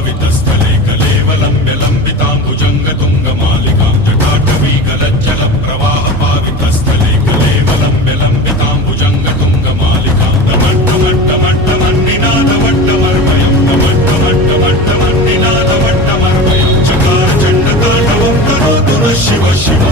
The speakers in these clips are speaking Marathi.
पावितस्थले कलेवलम्ब्य लम्बिताम्बुजङ्गतुङ्गमालिकां जटाटवीकलज्जलप्रवाह पावितस्थले कलेवलम्ब्य लम्बिताम्बुजङ्गतुङ्गमालिकां डमड्डमड्डमड्डमन्निनादवड्डमर्वयं डमड्डमड्डमड्डमन्निनादवड्डमर्वयं चकारचण्डताण्डवं करोतु नः शिव शिव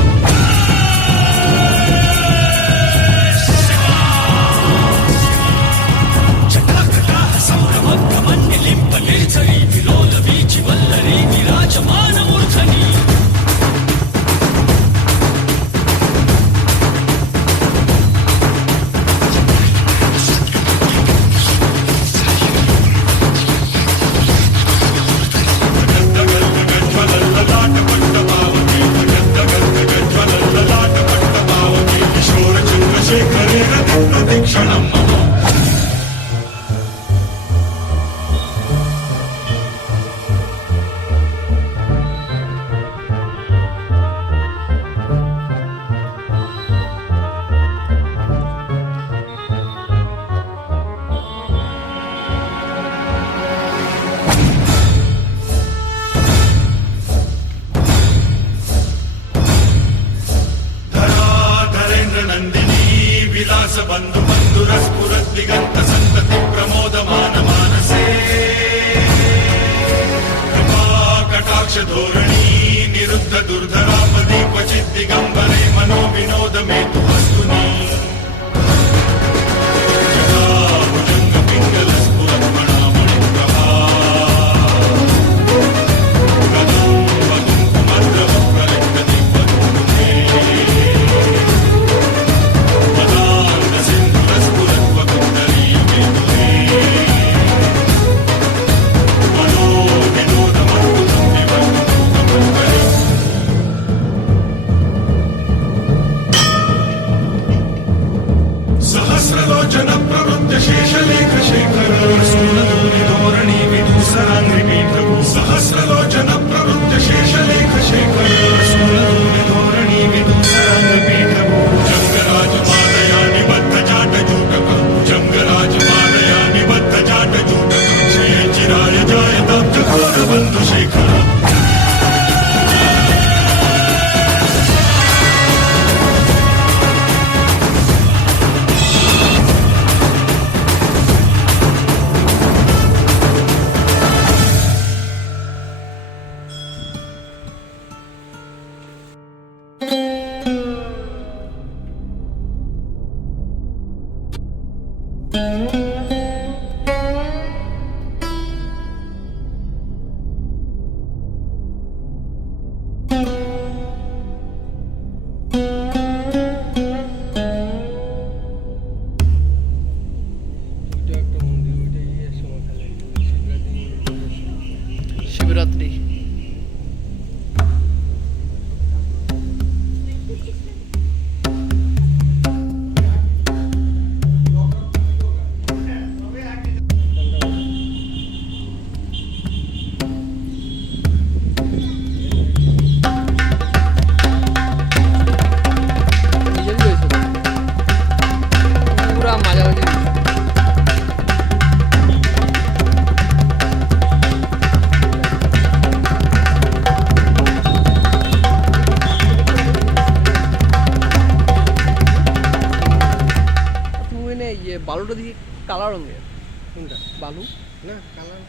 बंधु बंधुरस्फुरद्दिगंत संतति प्रमोदमान मानसे कृपा कटाक्ष धोरणी निरुद्ध दुर्धरापदी क्वचित दिगंबरे मनो विनोद में तु वस्तुनि जटाभुजंग पिंगल स्फुरद्मणा मणिप्रभा कदम्ब कुङ्कुमद्रव प्रलिप्त दिग्वधूमे सहस्रलोचन प्रवृत्त शेषलेख शेखर सूनधूनि धोरणी विदूसरांग्रि पीठभू सहस्रलोचन प्रवृत्त शेषलेख शेखर सूनधूनि धोरणी विदूसरांग्रि पीठभू जंगराज मादया निबद्ध जाट जूटक जंगराज मादया निबद्ध जाट जूटक जय चिराय जायताब्ज घोर बंधु शेखर शिवरात्रि पूरा मालावती বালুটা দিকে কালো রঙের কোনটা বালু না কালার